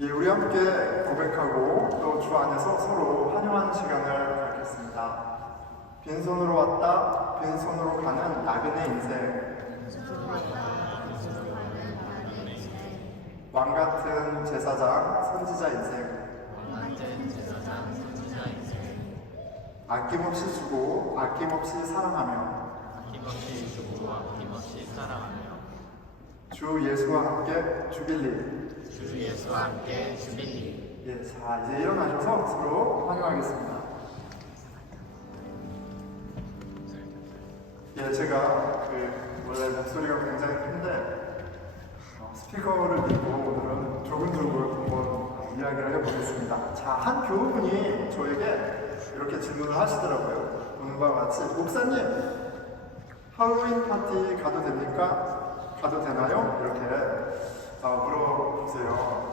예, 우리 함께 고백하고 또 주 안에서 서로 환영하는 시간을 갖겠습니다. 빈손으로 왔다, 빈손으로 가는 나그네 인생. 왕같은 제사장, 선지자 인생. 아낌없이 주고 아낌없이 사랑하며 주 예수와 함께 주빌리. 예, 자 이제 일어나셔서 서로 환영하겠습니다. 예, 제가 원래 목소리가 굉장히 큰데 스피커를 들고 오늘은 조근조근 한번 이야기를 해보겠습니다. 자, 한 교우분이 저에게 이렇게 질문을 하시더라고요. 오는 바와 같이, 목사님, 할로윈 파티 가도 됩니까? 가도 되나요? 이렇게 물어보세요.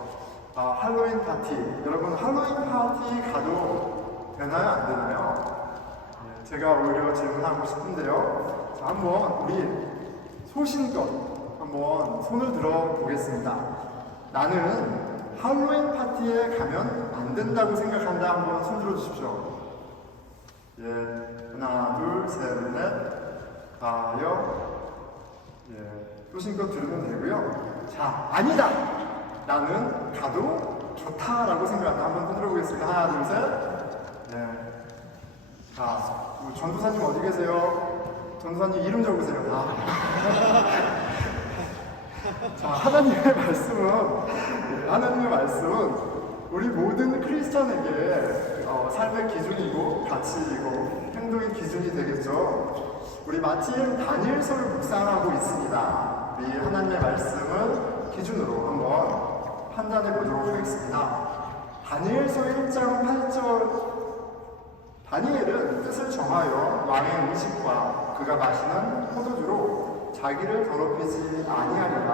할로윈 파티, 여러분 할로윈 파티 가도 되나요? 안 되나요? 예, 제가 오히려 질문하고 싶은데요. 자, 한번 우리 소신껏 한번 손을 들어 보겠습니다. 나는 할로윈 파티에 가면 안 된다고 생각한다. 한번 손 들어 주십시오. 예, 하나, 둘, 셋, 넷, 예, 소신껏 들으면 되고요. 자, 아니다. 나는 가도 좋다라고 생각한다. 한번 손 들어보겠습니다. 하나, 둘, 셋. 네. 자, 전도사님 어디 계세요? 전도사님 이름 적으세요. 자, 하나님의 말씀은 우리 모든 크리스천에게 삶의 기준이고 가치이고 행동의 기준이 되겠죠. 우리 마침 다니엘서를 묵상하고 있습니다. 우리 하나님의 말씀을 기준으로 한번 판단해 보도록 하겠습니다. 다니엘서 1장 8절. 다니엘은 뜻을 정하여 왕의 음식과 그가 마시는 포도주로 자기를 더럽히지 아니하리라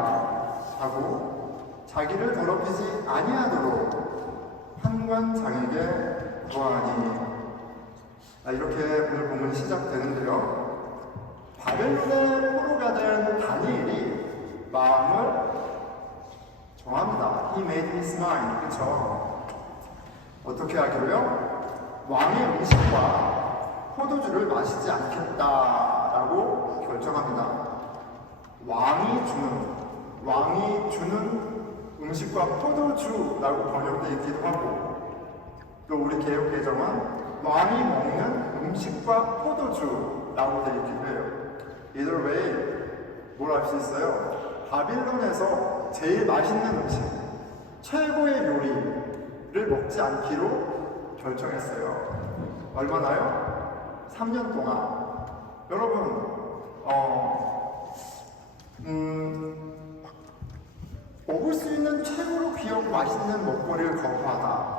하고 자기를 더럽히지 아니하도록 판관장에게 구하니. 이렇게 오늘 본문이 시작되는데요. 바벨론의 포로가 된 다니엘이 마음을 정합니다. He made his mind. 그렇죠? 어떻게 하기로요? 왕의 음식과 포도주를 마시지 않겠다라고 결정합니다. 왕이 주는 음식과 포도주라고 번역되어 있기도 하고, 또 우리 개역 개정은 왕이 먹는 음식과 포도주라고 되어 있기도 해요. Either way, 뭘 알 수 있어요? 바빌론에서 제일 맛있는 음식, 최고의 요리를 먹지 않기로 결정했어요. 얼마나요? 3년 동안. 여러분, 먹을 수 있는 최고로 귀하고 맛있는 먹거리를 거부하다.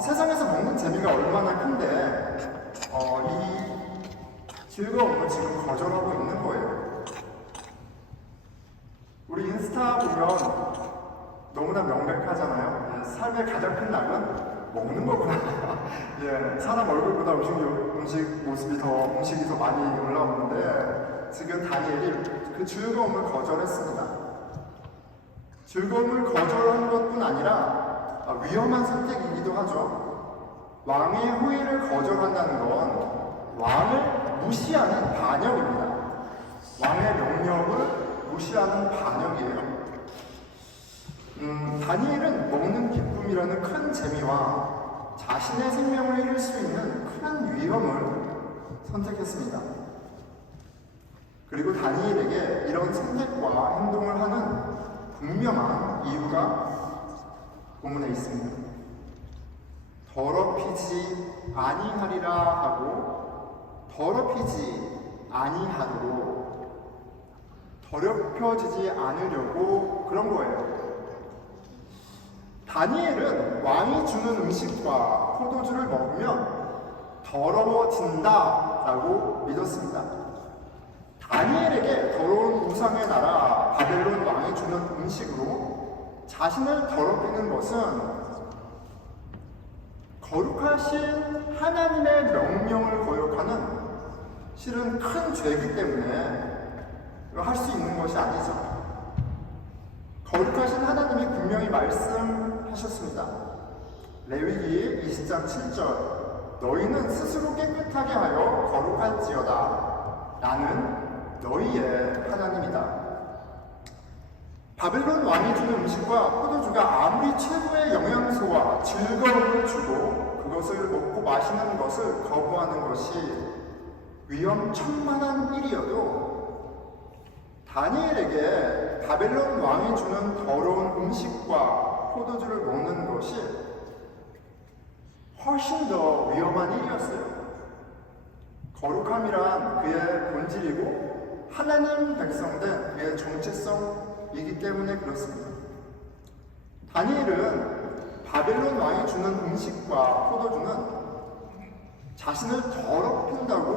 세상에서 먹는 재미가 얼마나 큰데 이 즐거움을 지금 거절하고 있는 거예요. 우리 인스타 보면 너무나 명백하잖아요. 예, 삶의 가장 큰 낙은 먹는 거구나. 예, 사람 얼굴보다 음식이 더 많이 올라오는데 지금 다니엘이 그 즐거움을 거절했습니다. 즐거움을 거절한 것뿐 아니라 위험한 선택이기도 하죠. 왕의 호의를 거절한다는 건 왕을 무시하는 반역입니다. 왕의 명령을 무시하는 반역이에요. 다니엘은 먹는 기쁨이라는 큰 재미와 자신의 생명을 잃을 수 있는 큰 위험을 선택했습니다. 그리고 다니엘에게 이런 선택과 행동을 하는 분명한 이유가 본문에 있습니다. 더럽히지 아니하리라 하고 더럽히지 아니하도록 더럽혀지지 않으려고 그런 거예요. 다니엘은 왕이 주는 음식과 포도주를 먹으면 더러워진다라고 믿었습니다. 다니엘에게 더러운 우상의 나라 바벨론 왕이 주는 음식으로 자신을 더럽히는 것은 거룩하신 하나님의 명령을 거역하는 실은 큰 죄이기 때문에 할 수 있는 것이 아니죠. 거룩하신 하나님이 분명히 말씀을 레위기 20장 7절 너희는 스스로 깨끗하게 하여 거룩할지어다. 나는 너희의 하나님이다. 바벨론 왕이 주는 음식과 포도주가 아무리 최고의 영양소와 즐거움을 주고 그것을 먹고 마시는 것을 거부하는 것이 위험천만한 일이어도 다니엘에게 바벨론 왕이 주는 더러운 음식과 포도주를 먹는 것이 훨씬 더 위험한 일이었어요. 거룩함이란 그의 본질이고 하나님 백성된 그의 정체성이기 때문에 그렇습니다. 다니엘은 바벨론 왕이 주는 음식과 포도주는 자신을 더럽힌다고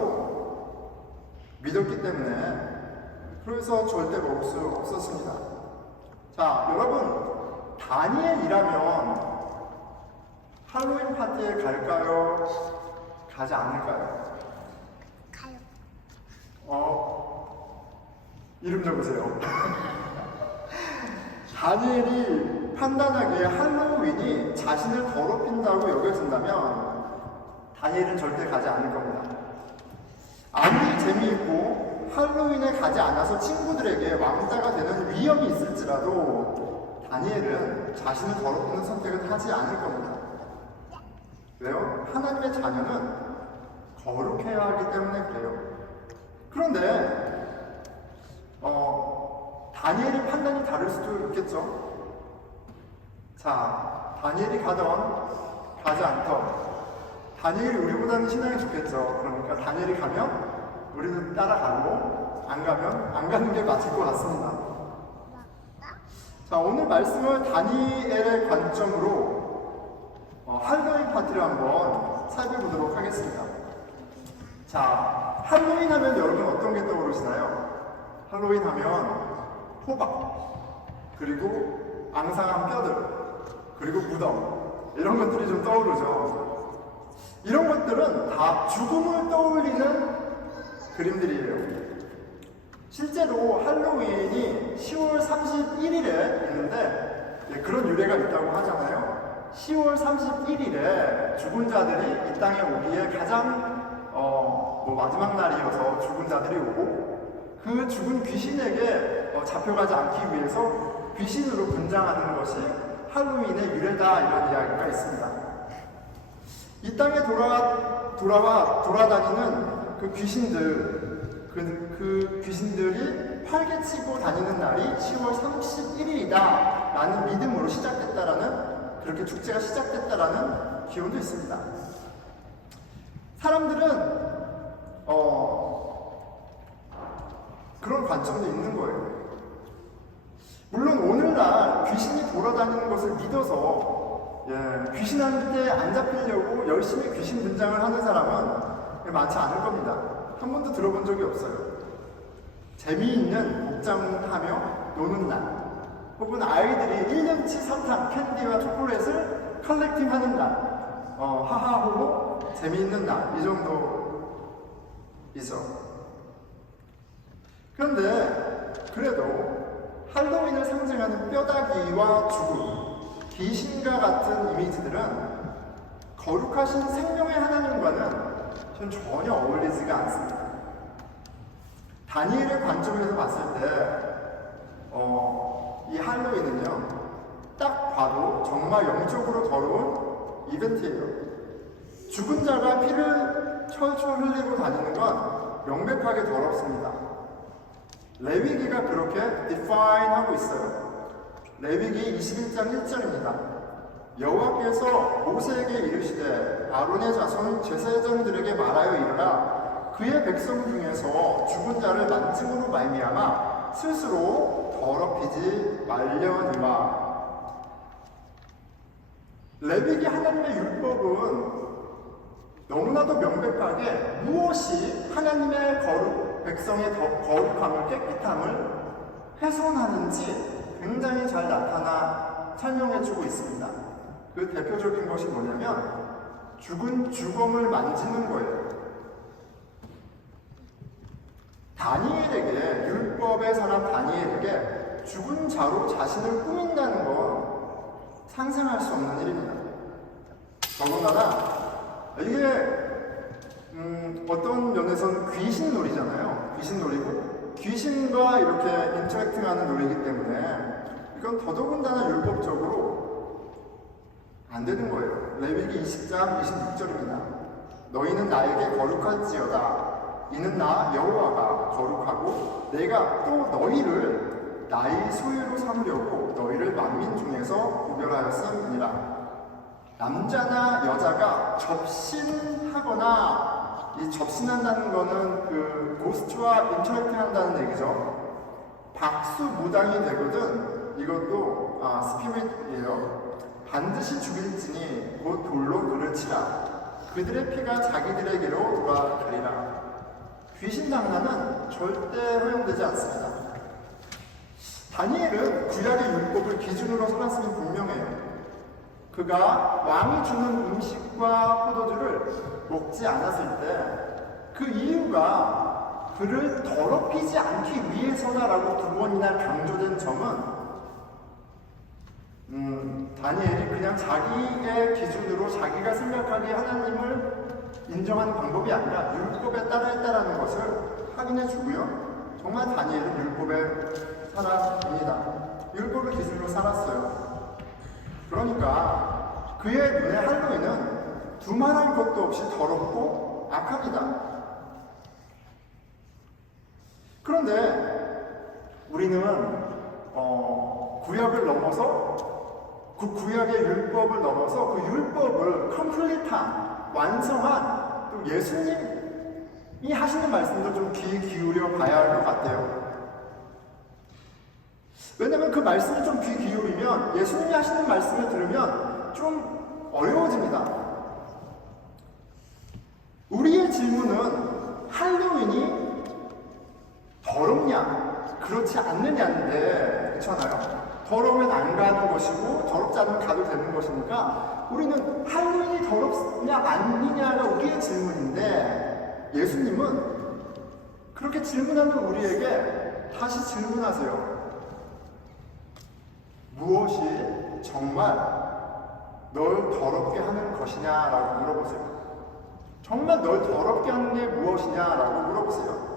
믿었기 때문에 그래서 절대 먹을 수 없었습니다. 자, 여러분, 다니엘이라면 할로윈 파티에 갈까요? 가지 않을까요? 가요. 이름 적으세요. 다니엘이 판단하기에 할로윈이 자신을 더럽힌다고 여겨진다면 다니엘은 절대 가지 않을 겁니다. 아무리 재미있고 할로윈에 가지 않아서 친구들에게 왕자가 되는 위험이 있을지라도 다니엘은 자신을 더럽히는 선택은 하지 않을 겁니다. 왜요? 하나님의 자녀는 거룩해야 하기 때문에 그래요. 그런데 다니엘의 판단이 다를 수도 있겠죠. 자, 다니엘이 가던 가지 않던 다니엘이 우리보다는 신앙이 좋겠죠. 그러니까 다니엘이 가면 우리도 따라가고 안 가면 안 가는 게 맞을 것 같습니다. 자, 오늘 말씀을 다니엘의 관점으로 할로윈 파티를 한번 살펴보도록 하겠습니다. 자, 할로윈 하면 여러분 어떤 게 떠오르시나요? 할로윈 하면 호박, 그리고 앙상한 뼈들, 그리고 무덤, 이런 것들이 좀 떠오르죠. 이런 것들은 다 죽음을 떠올리는 그림들이에요. 실제로 할로윈이 10월 31일에 있는데 그런 유래가 있다고 하잖아요. 10월 31일에 죽은 자들이 이 땅에 오기에 가장 마지막 날이어서 죽은 자들이 오고 그 죽은 귀신에게 잡혀가지 않기 위해서 귀신으로 분장하는 것이 할로윈의 유래다, 이런 이야기가 있습니다. 이 땅에 돌아다니는 그 귀신들, 그 귀신들이 활개치고 다니는 날이 10월 31일이다 라는 믿음으로 시작됐다라는, 그렇게 축제가 시작됐다라는 기원도 있습니다. 사람들은 그런 관점도 있는 거예요. 물론 오늘날 귀신이 돌아다니는 것을 믿어서 귀신한테 안 잡히려고 열심히 귀신 분장을 하는 사람은 많지 않을 겁니다. 한 번도 들어본 적이 없어요. 재미있는 복장하며 노는 날, 혹은 아이들이 1년치 사탕, 캔디와 초콜릿을 컬렉팅하는 날, 하하호호 재미있는 날, 이 정도 있어. 그런데 그래도 할로윈을 상징하는 뼈다귀와 죽음, 귀신과 같은 이미지들은 거룩하신 생명의 하나님과는 전혀 어울리지가 않습니다. 다니엘의 관점에서 봤을 때 이 할로윈은요, 딱 봐도 정말 영적으로 더러운 이벤트예요. 죽은 자가 피를 철철 흘리고 다니는 건 명백하게 더럽습니다. 레위기가 그렇게 define하고 있어요. 레위기 21장 1절입니다. 여호와께서 모세에게 이르시되 아론의 자손 제사장들에게 말하여 이르라. 그의 백성 중에서 죽은 자를 만짐으로 말미암아 스스로 더럽히지 말려니와. 레위기 하나님의 율법은 너무나도 명백하게 무엇이 하나님의 백성의 거룩함을, 깨끗함을 훼손하는지 굉장히 잘 나타나 설명해주고 있습니다. 그 대표적인 것이 뭐냐면 죽은 주검을 만지는 거예요. 다니엘에게, 율법의 사람 다니엘에게 죽은 자로 자신을 꾸민다는 건 상상할 수 없는 일입니다. 더군다나 이게 어떤 면에서는 귀신놀이잖아요. 귀신놀이고 귀신과 이렇게 인터랙팅하는 놀이기 때문에 이건 더더군다나 율법적으로 안 되는 거예요. 레위기 20장 26절입니다. 너희는 나에게 거룩할지어다. 이는 나 여호와가 거룩하고 내가 또 너희를 나의 소유로 삼으려고 너희를 만민 중에서 구별하였음이니라. 남자나 여자가 접신하거나, 이 접신한다는 거는 그 고스트와 인터랙팅 한다는 얘기죠. 박수무당이 되거든 이것도 스피릿이에요. 반드시 죽일지니 곧 돌로 그를 치라. 그들의 피가 자기들에게로 돌아가리라. 귀신 장난은 절대 허용되지 않습니다. 다니엘은 구약의 율법을 기준으로 살았음이 분명해요. 그가 왕이 주는 음식과 포도주를 먹지 않았을 때 그 이유가 그를 더럽히지 않기 위해서다라고 2번이나 강조된 점은 다니엘이 그냥 자기의 기준으로 자기가 생각하기에 하나님을 인정하는 방법이 아니라 율법에 따라했다라는 것을 확인해 주고요. 정말 다니엘은 율법의 사람입니다. 율법을 기준으로 살았어요. 그러니까 그의 눈에 할로윈은 두말할 것도 없이 더럽고 악합니다. 그런데 우리는 구약을 넘어서 그 구약의 율법을 넘어서 그 율법을 컴플리트한 완성한 또 예수님이 하시는 말씀도 좀 귀 기울여 봐야 할 것 같아요. 왜냐면 그 말씀을 좀 귀 기울이면 예수님이 하시는 말씀을 들으면 좀 어려워집니다. 우리의 질문은 할로윈이 더럽냐 그렇지 않느냐인데 그렇잖아요. 더러우면 안 가는 것이고 더럽지 않으면 가도 되는 것이니까 우리는 할로윈이 더럽냐 아니냐가 우리의 질문인데 예수님은 그렇게 질문하는 우리에게 다시 질문하세요. 무엇이 정말 널 더럽게 하는 것이냐라고 물어보세요. 정말 널 더럽게 하는 게 무엇이냐라고 물어보세요.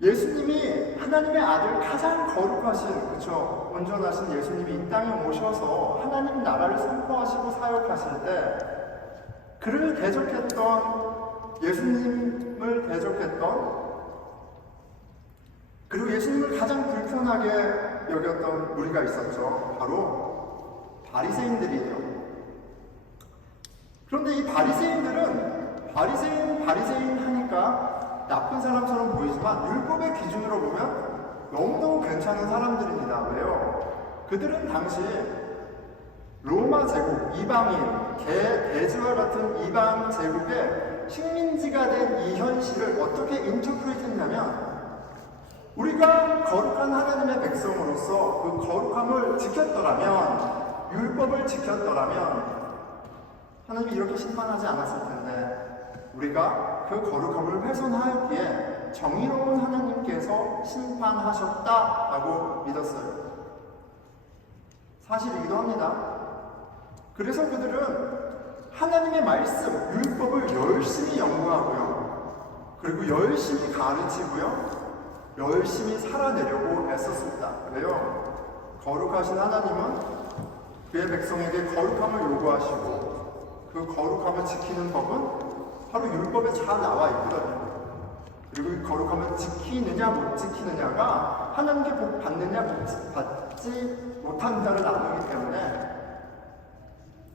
예수님이 하나님의 아들 가장 거룩하신, 그쵸, 온전하신 예수님이 이 땅에 오셔서 하나님 나라를 선포하시고 사역하실 때 그를 대적했던, 예수님을 대적했던, 그리고 예수님을 가장 불편하게 여겼던 무리가 있었죠. 바로 바리새인들이에요. 그런데 이 바리새인들은 바리새인 하니까 나쁜 사람처럼 보이지만 율법의 기준으로 보면 너무너무 괜찮은 사람들입니다. 왜요? 그들은 당시 로마 제국, 이방인, 대지와 같은 이방 제국의 식민지가 된 이 현실을 어떻게 인터프레이트 했냐면 우리가 거룩한 하나님의 백성으로서 그 거룩함을 지켰더라면, 율법을 지켰더라면 하나님이 이렇게 심판하지 않았을 텐데 우리가 그 거룩함을 훼손하였기에 정의로운 하나님께서 심판하셨다라고 믿었어요. 사실이기도 합니다. 그래서 그들은 하나님의 말씀, 율법을 열심히 연구하고요. 그리고 열심히 가르치고요. 열심히 살아내려고 애썼습니다. 왜요? 거룩하신 하나님은 그의 백성에게 거룩함을 요구하시고 그 거룩함을 지키는 법은 바로 율법에 잘 나와 있거든요. 그리고 이 거룩함을 지키느냐 못 지키느냐가 하나님께 복 받느냐 받지 못한다를 나누기 때문에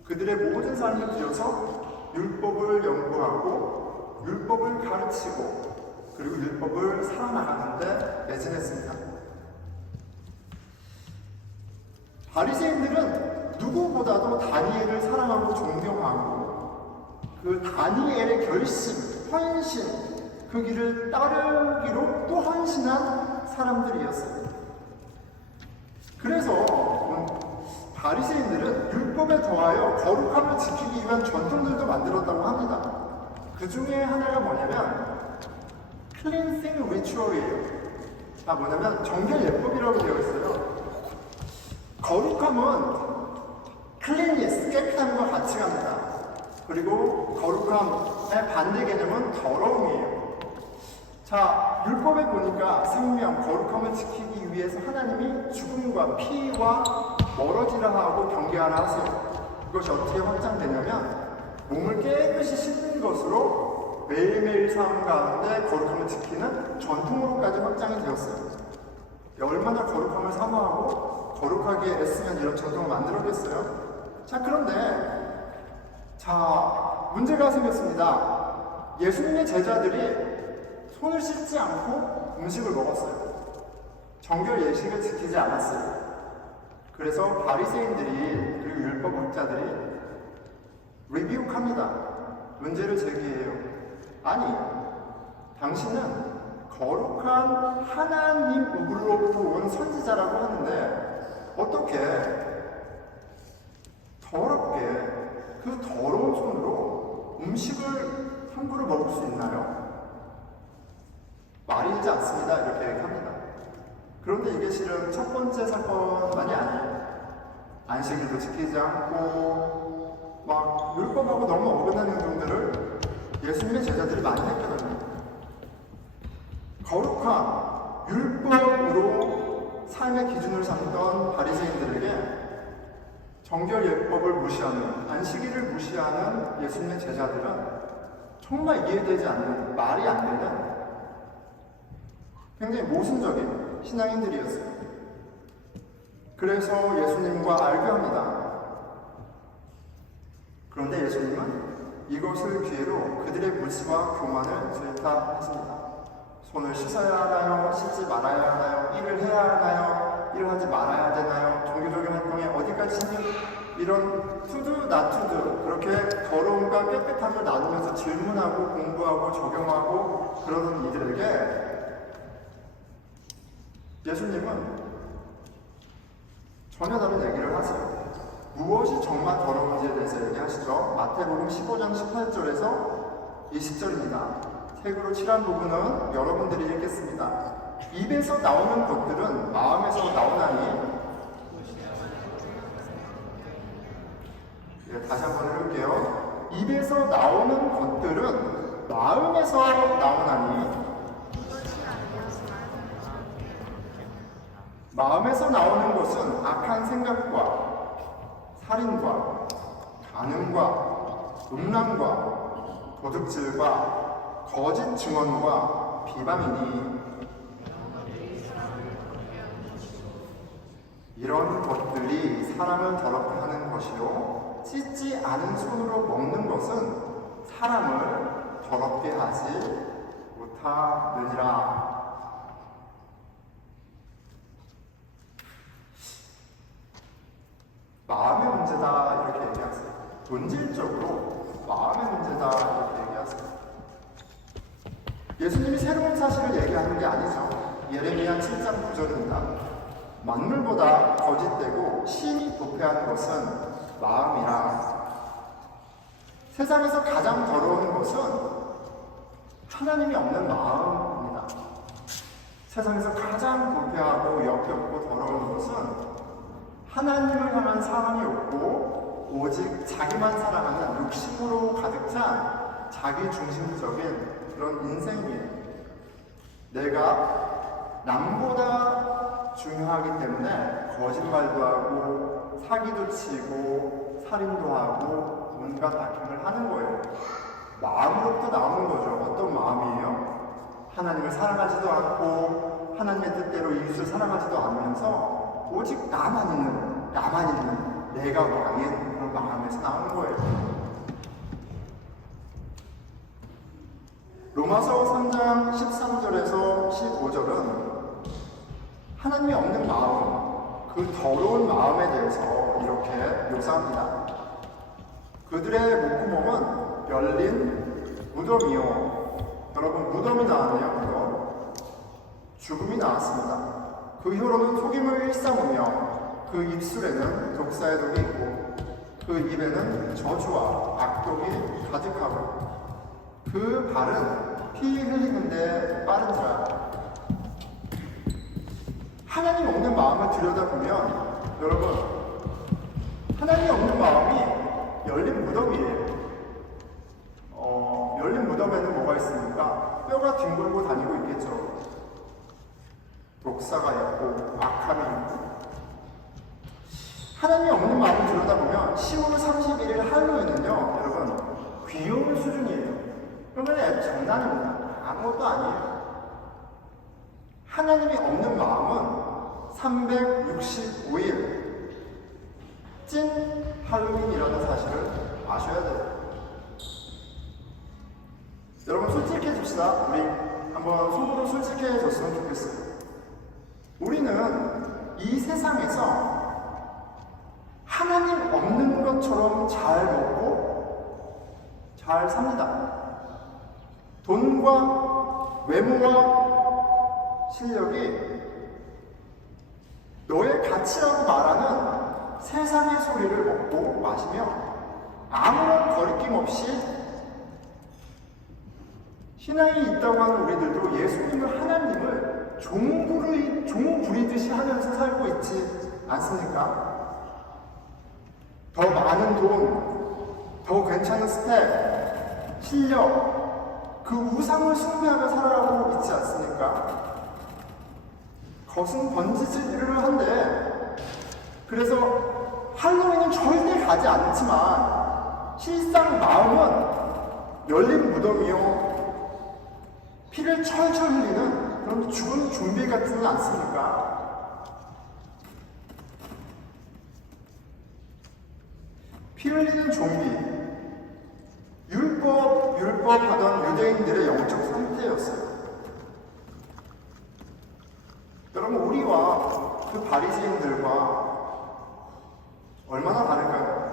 그들의 모든 삶을 들여서 율법을 연구하고 율법을 가르치고 그리고 율법을 살아나가는데 매진했습니다. 바리새인들은 누구보다도 다니엘을 사랑하고 존경하고 그 다니엘의 결심, 헌신, 그 길을 따르기로 또 헌신한 사람들이었어요. 그래서 바리새인들은 율법에 더하여 거룩함을 지키기 위한 전통들도 만들었다고 합니다. 그 중에 하나가 뭐냐면 클린싱 리추얼이에요. 뭐냐면 정결 예법이라고 되어 있어요. 거룩함은 클린리스, 깨끗함과 같이 갑니다. 그리고 거룩함의 반대 개념은 더러움이에요. 자, 율법에 보니까 생명, 거룩함을 지키기 위해서 하나님이 죽음과 피와 멀어지라 하고 경계하라 하세요. 이것이 어떻게 확장되냐면 몸을 깨끗이 씻는 것으로 매일매일 삶 가운데 거룩함을 지키는 전통으로까지 확장이 되었어요. 얼마나 거룩함을 사모하고 거룩하게 애쓰면 이런 전통을 만들었겠어요? 자, 그런데 문제가 생겼습니다. 예수님의 제자들이 손을 씻지 않고 음식을 먹었어요. 정결 예식을 지키지 않았어요. 그래서 바리새인들이 그리고 율법학자들이 리뷰합니다. 문제를 제기해요. 아니, 당신은 거룩한 하나님으로부터 온 선지자라고 하는데 어떻게 더럽게 그 더러운 손으로 음식을 함부로 먹을 수 있나요? 말이 되지 않습니다. 이렇게 얘기합니다. 그런데 이게 실은 첫 번째 사건만이 아니에요. 안식일도 지키지 않고 막 율법하고 너무 어긋나는 행동들을 예수님의 제자들이 많이 했거든요. 거룩한 율법으로 삶의 기준을 삼던 바리새인들에게 정결 예법을 무시하는, 안식일을 무시하는 예수님의 제자들은 정말 이해되지 않는, 말이 안 되는 굉장히 모순적인 신앙인들이었어요. 그래서 예수님과 알교합니다. 그런데 예수님은 이것을 기회로 그들의 무지와 교만을 질타하십니다. 손을 씻어야 하나요? 씻지 말아야 하나요? 일을 해야 하나요? 일을 하지 말아야 되나요? 종교적인 활동에 어디까지는 이런 투두, 나투두 그렇게 더러움과 깨끗함을 나누면서 질문하고 공부하고 적용하고 그러는 이들에게 예수님은 전혀 다른 얘기를 하세요. 무엇이 정말 더러운지에 대해서 얘기하시죠. 마태복음 15장 18절에서 20절입니다. 색으로 칠한 부분은 여러분들이 읽겠습니다. 입에서 나오는 것들은 마음에서 나오나니. 다시 한번 해볼게요. 입에서 나오는 것들은 마음에서 나오나니. 마음에서 나오는 것은 악한 생각과 살인과 간음과 음란과 도둑질과 거짓 증언과 비방이니 이런 것들이 사람을 더럽게 하는 것이요 씻지 않은 손으로 먹는 것은 사람을 더럽게 하지 못하느니라. 마음의 문제다 이렇게 얘기하세요. 본질적으로 마음의 문제다 이렇게 얘기하세요. 예수님이 새로운 사실을 얘기하는 게 아니죠. 예레미야 7장 9절입니다. 만물보다 거짓되고 심히 부패한 것은 마음이라. 세상에서 가장 더러운 것은 하나님이 없는 마음입니다. 세상에서 가장 부패하고 역겹고 더러운 것은 하나님을 향한 사랑이 없고 오직 자기만 사랑하는 욕심으로 가득 찬 자기 중심적인 그런 인생이에요. 내가 남보다 중요하기 때문에 거짓말도 하고 사기도 치고 살인도 하고 온갖 악행을 하는 거예요. 마음으로부터 나오는 거죠. 어떤 마음이에요? 하나님을 사랑하지도 않고 하나님의 뜻대로 이웃을 사랑하지도 않으면서 오직 나만 있는 내가 왕인 그런 마음에서 나오는 거예요. 로마서 3장 13절에서 15절은 하나님이 없는 마음, 그 더러운 마음에 대해서 이렇게 묘사합니다. 그들의 목구멍은 열린 무덤이요. 여러분, 무덤이 나왔네요. 무덤. 죽음이 나왔습니다. 그 혀로는 속임을 일삼으며 그 입술에는 독사의 독이 있고 그 입에는 저주와 악독이 가득하고 그 발은 피 흘리는데 빠른지라. 하나님 없는 마음을 들여다보면 여러분 하나님이 없는 마음이 열린 무덤이에요. 열린 무덤에는 뭐가 있습니까? 뼈가 뒹굴고 다니고 있겠죠. 독사가 있고 악함이 있고. 하나님이 없는 마음을 들여다보면 10월 31일 할로윈은요, 여러분, 귀여운 수준이에요. 그러면 장난입니다. 아무것도 아니에요. 하나님이 없는 마음은 365일 찐 할로윈이라는 사실을 아셔야 돼요. 여러분, 솔직해집시다. 우리 한번 속으로 솔직해졌으면 좋겠어요. 우리는 이 세상에서 하나님 없는 것처럼 잘 먹고 잘 삽니다. 돈과 외모와 실력이 너의 가치라고 말하는 세상의 소리를 먹고 마시며 아무런 거리낌 없이 신앙이 있다고 하는 우리들도 예수님을 하나님을 종 부리듯이 하면서 살고 있지 않습니까? 더 많은 돈, 더 괜찮은 스펙, 실력, 그 우상을 숭배하며 살아가고 있지 않습니까? 겉은 번지질을 한데, 그래서 할로윈은 절대 가지 않지만 실상 마음은 열린 무덤이요 피를 철철 흘리는 그런 죽은 좀비 같지는 않습니까? 피 흘리는 좀비, 율법 하던 유대인들의 영적 상태였어요. 여러분, 우리와 그 바리새인들과 얼마나 다를까요?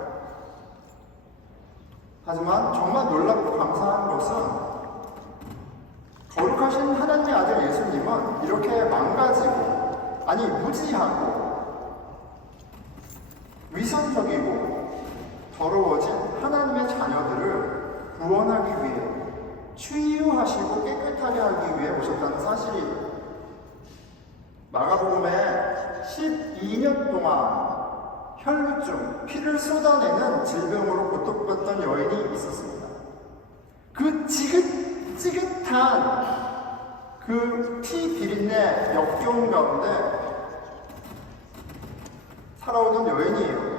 하지만 정말 놀랍고 감사한 것은 거룩하신 하나님의 아들 예수님은 이렇게 망가지고, 아니 무지하고 위선적이고 더러워진 하나님의 자녀들을 구원하기 위해 치유하시고 깨끗하게 하기 위해 오셨다는 사실이 마가복음에 12년 동안 혈루증, 피를 쏟아내는 질병으로 고통받던 여인이 있었습니다. 그 지긋지긋한 그 피 비린내 역겨움 가운데 살아오던 여인이에요.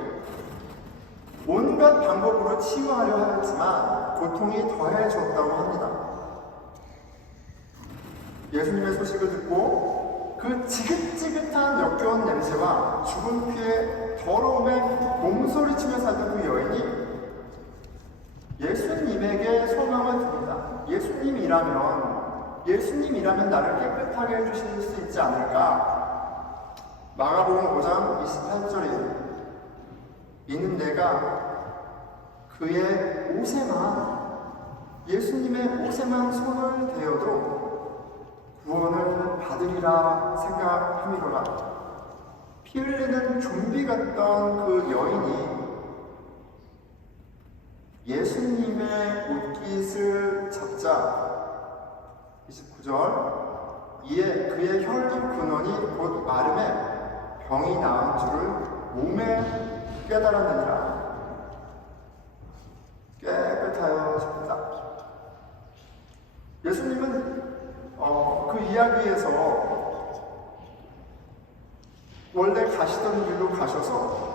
온갖 방법으로 치유하려 했지만 고통이 더해졌다고 합니다. 예수님의 소식을 듣고 그 지긋지긋한 역겨운 냄새와 죽은 피의 더러움에 몸소리치며 살던 그 여인이 예수님에게 소망을 듭니다. 예수님이라면 나를 깨끗하게 해주실 수 있지 않을까? 마가복음 5장 28절에 있는 내가 그의 예수님의 옷에만 손을 대어도 구원을 받으리라 생각함이로라. 피 흘리는 좀비 같던 그 여인이 예수님의 옷깃을 잡자 29절 이에 그의 혈육 근원이 곧 마름에 병이 나은 줄을 몸에 깨달았느니라. 깨끗하여졌다. 예수님은 그 이야기에서 원래 가시던 길로 가셔서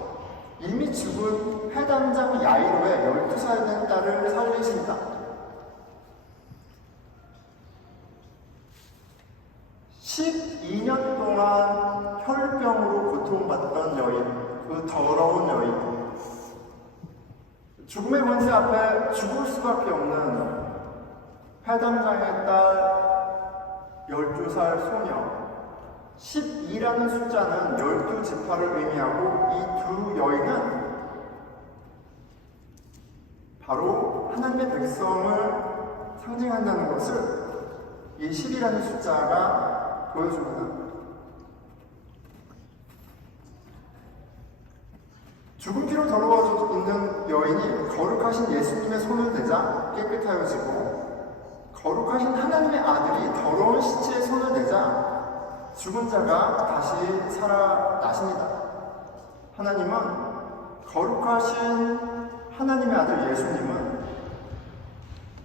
이미 죽은 회당장 야이로의 12살 된 딸을 살리신다. 12년 동안 혈병으로 고통받던 여인, 그 더러운 여인, 죽음의 권세 앞에 죽을 수밖에 없는 회당장의 딸 12살 소녀. 12라는 숫자는 12지파를 의미하고 이 두 여인은 바로 하나님의 백성을 상징한다는 것을 이 10이라는 숫자가 보여줍니다. 죽은 피로 더러워져 있는 여인이 거룩하신 예수님의 손을 대자 깨끗하여지고, 거룩하신 하나님의 아들이 더러운 시체의 손을 대자 죽은 자가 다시 살아나십니다. 하나님은 거룩하신 하나님의 아들 예수님은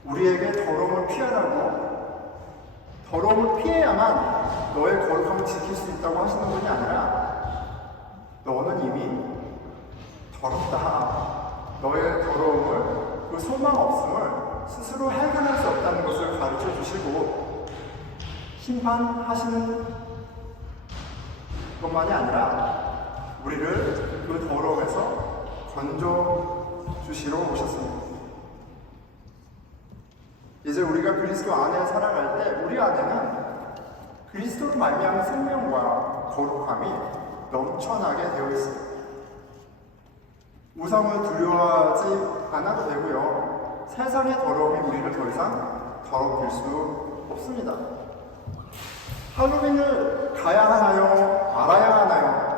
우리에게 더러움을 피하라고, 더러움을 피해야만 너의 거룩함을 지킬 수 있다고 하시는 분이 아니라, 너는 이미 더럽다, 너의 더러움을, 그 소망 없음을 스스로 해결할 수 없다는 것을 가르쳐 주시고 심판하시는 것만이 아니라 우리를 그 더러움에서 건져 주시러 오셨습니다. 이제 우리가 그리스도 안에 살아갈 때 우리 안에는 그리스도로 말미암은 생명과 거룩함이 넘쳐나게 되어 있습니다. 우상을 두려워하지 않아도 되고요. 세상의 더러움이 우리를 더 이상 더럽힐 수 없습니다. 할로윈을 가야 하나요? 말아야 하나요?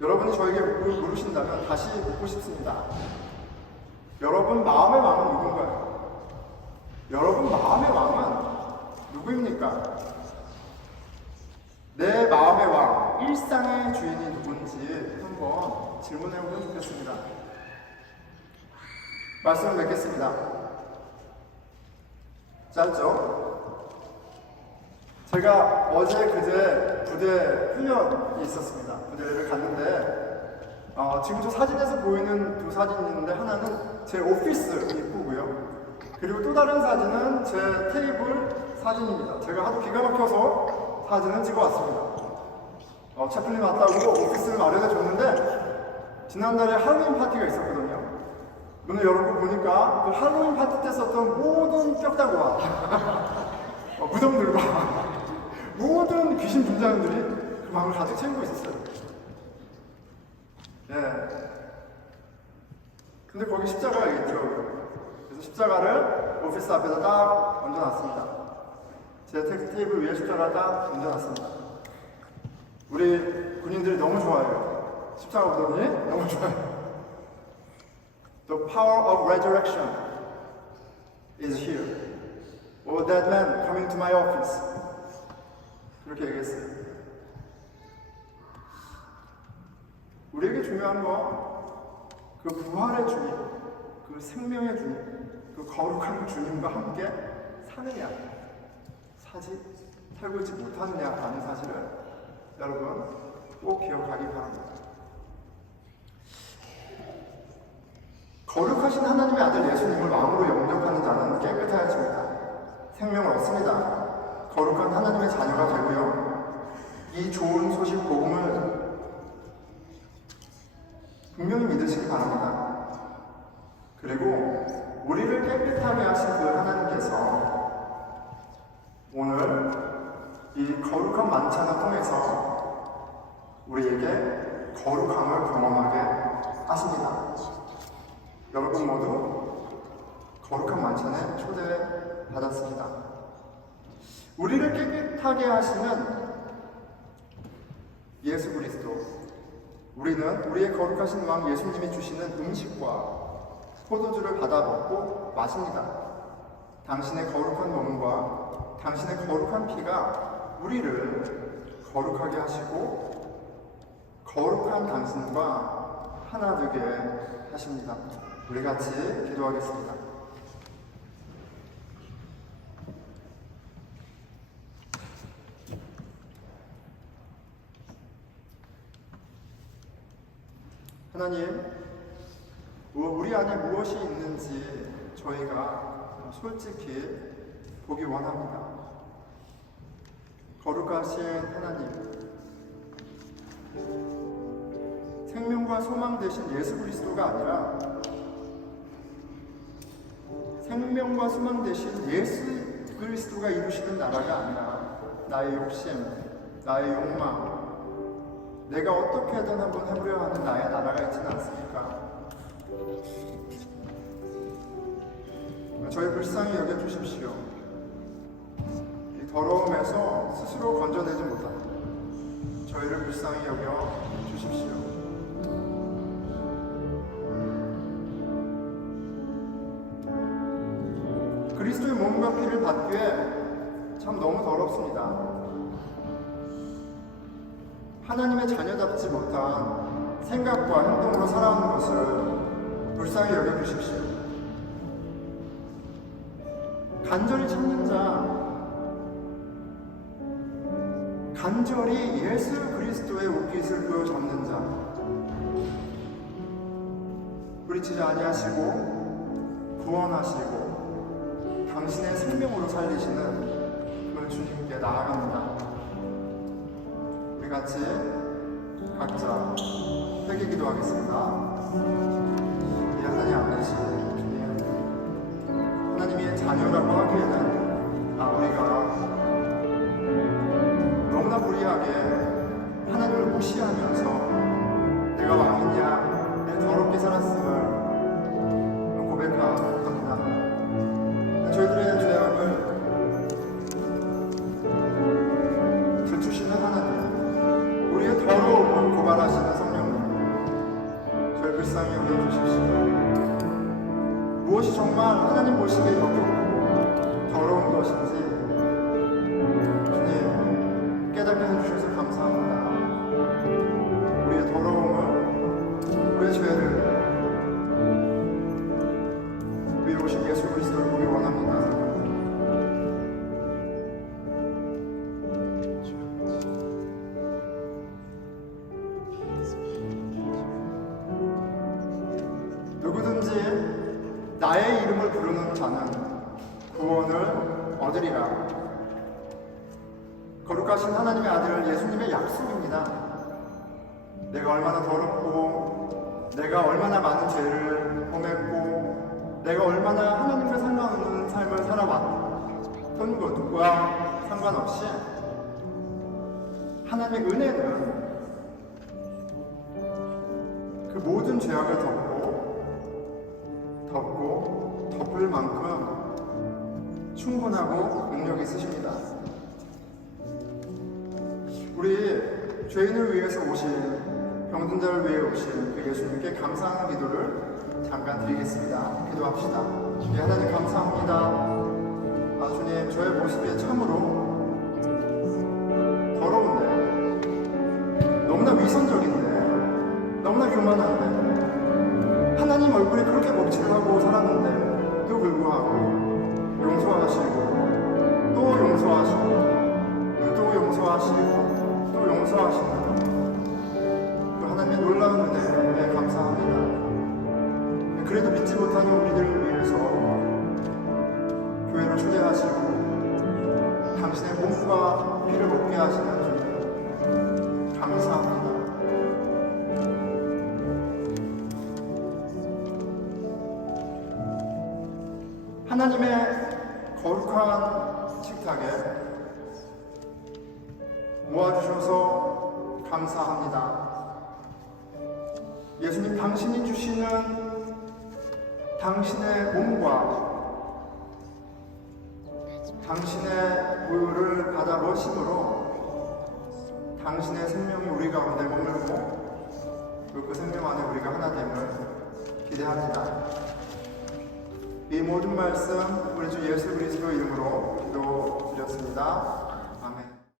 여러분이 저에게 물으신다면 다시 묻고 싶습니다. 여러분 마음의 왕은 누군가요? 여러분 마음의 왕은 누구입니까? 내 마음의 왕, 일상의 주인이 누군지 한번 질문해보면 좋겠습니다. 말씀을 맺겠습니다. 짧죠? 제가 어제 그제 부대 훈련이 있었습니다. 부대를 갔는데 지금 저 사진에서 보이는 두 사진이 있는데 하나는 제 오피스 입구고요. 그리고 또 다른 사진은 제 테이블 사진입니다. 제가 하도 기가 막혀서 사진을 찍어왔습니다. 채플린 왔다고 오피스를 마련해 줬는데 지난달에 할로윈 파티가 있었거든요. 오늘 여러분 보니까 그 할로윈 파티 때 썼던 모든 뼈다구와 무덤들과 모든 귀신 분장들이 그 방을 가득 채우고 있었어요. 예. 근데 거기 십자가가 있더라고요. 그래서 십자가를 오피스 앞에다 딱 얹어놨습니다. 제 테이블 위에 십자가 딱 얹어놨습니다. 우리 군인들이 너무 좋아해요. 십자가 보더니 너무 좋아해요. The power of resurrection is here. Oh, that man coming to my office. 그렇게 얘기했어요. 우리에게 중요한 건 그 부활의 주님, 그 생명의 주님, 그 거룩한 주님과 함께 사느냐, 살고 있지 못하느냐라는 사실을 여러분 꼭 기억하기 바랍니다. 거룩하신 하나님의 아들 예수님을 마음으로 영접하는 자는 깨끗하여집니다. 생명을 얻습니다. 거룩한 하나님의 자녀가 되고요. 이 좋은 소식 복음을 분명히 믿으시기 바랍니다. 그리고 우리를 깨끗하게 하신 그 하나님께서 오늘 이 거룩한 만찬을 통해서 우리에게 거룩함을 경험하게 하십니다. 여러분 모두 거룩한 만찬에 초대받았습니다. 우리를 깨끗하게 하시는 예수 그리스도, 우리는 우리의 거룩하신 왕 예수님이 주시는 음식과 포도주를 받아 먹고 마십니다. 당신의 거룩한 몸과 당신의 거룩한 피가 우리를 거룩하게 하시고 거룩한 당신과 하나 되게 하십니다. 우리 같이 기도하겠습니다. 하나님, 우리 안에 무엇이 있는지 저희가 솔직히 보기 원합니다. 거룩하신 하나님, 생명과 소망 되신 예수 그리스도가 아니라 생명과 소망 되신 예수 그리스도가 이루시는 나라가 아니라 나의 욕심, 나의 욕망, 내가 어떻게든 한번 해보려 하는 나의 나라가 있지는 않습니까? 저희 불쌍히 여겨주십시오. 이 더러움에서 스스로 건져내지 못하는 저희를 불쌍히 여겨주십시오. 그리스도의 몸과 피를 받기에 참 너무 더럽습니다. 하나님의 자녀답지 못한 생각과 행동으로 살아오는 것을 불쌍히 여겨주십시오. 간절히 찾는 자, 간절히 예수 그리스도의 옷깃을 보여잡는 자, 뿌리치지 아니하시고 구원하시고 당신의 생명으로 살리시는 그 주님께 나아갑니다. 우리 같이 각자 회개 기도하겠습니다. 예, 하나님 아버지, 주님, 하나님의 자녀라고 하기에는 우리가 너무나 불의하게 하나님을 무시하면서 내가 왕이냐, 내 더럽게 살았음을 고백합니다. 저희들의 죄악을 들추시는 하나님, 우리의 더러움을 고발하시는 성령님, 저희 불쌍히 여겨주십시오. 무엇이 정말 하나님 보시기에 더러운 것인지 주님 깨닫게 해주셔서 감사합니다. 우리의 더러움을, 우리의 죄를 위로 오신 예수 그리스도를 보기 원합니다. 누구든지 나의 이름을 부르는 자는 구원을 얻으리라. 거룩하신 하나님의 아들 예수님의 약속입니다. 내가 얼마나 더럽고 내가 얼마나 많은 죄를 범했고 내가 얼마나 하나님과 상관없는 삶을 살아왔던 것과 상관없이 하나님의 은혜는 그 모든 죄악을 덮을 만큼 충분하고 능력이 있으십니다. 우리 죄인을 위해서 오신, 병든 자를 위해 오신 그 예수님께 감사하는 기도를 잠깐 드리겠습니다. 기도합시다. 주님 하나님 감사합니다. 주님, 저의 모습이 참으로 더러운데, 너무나 위선적인데, 너무나 교만한데, 하나님 얼굴이 그렇게 먹칠하고 살았는데도 불구하고 용서하시고 또 용서하시고 또 용서하시고 또 용서하시는 그 하나님의 놀라운 은혜에 감사합니다. 그래도 믿지 못하는 우리들을 위해서 교회를 초대하시고 당신의 몸과 피를 먹게 하시는 주님 감사합니다. 하나님의 거룩한 식탁에 모아주셔서 감사합니다. 예수님, 당신이 주시는 당신의 몸과 당신의 보혈을 받아 머심으로 당신의 생명이 우리 가운데 머물고 그 생명 안에 우리가 하나 됨을 기대합니다. 이 모든 말씀 우리 주 예수 그리스도 이름으로 기도드렸습니다.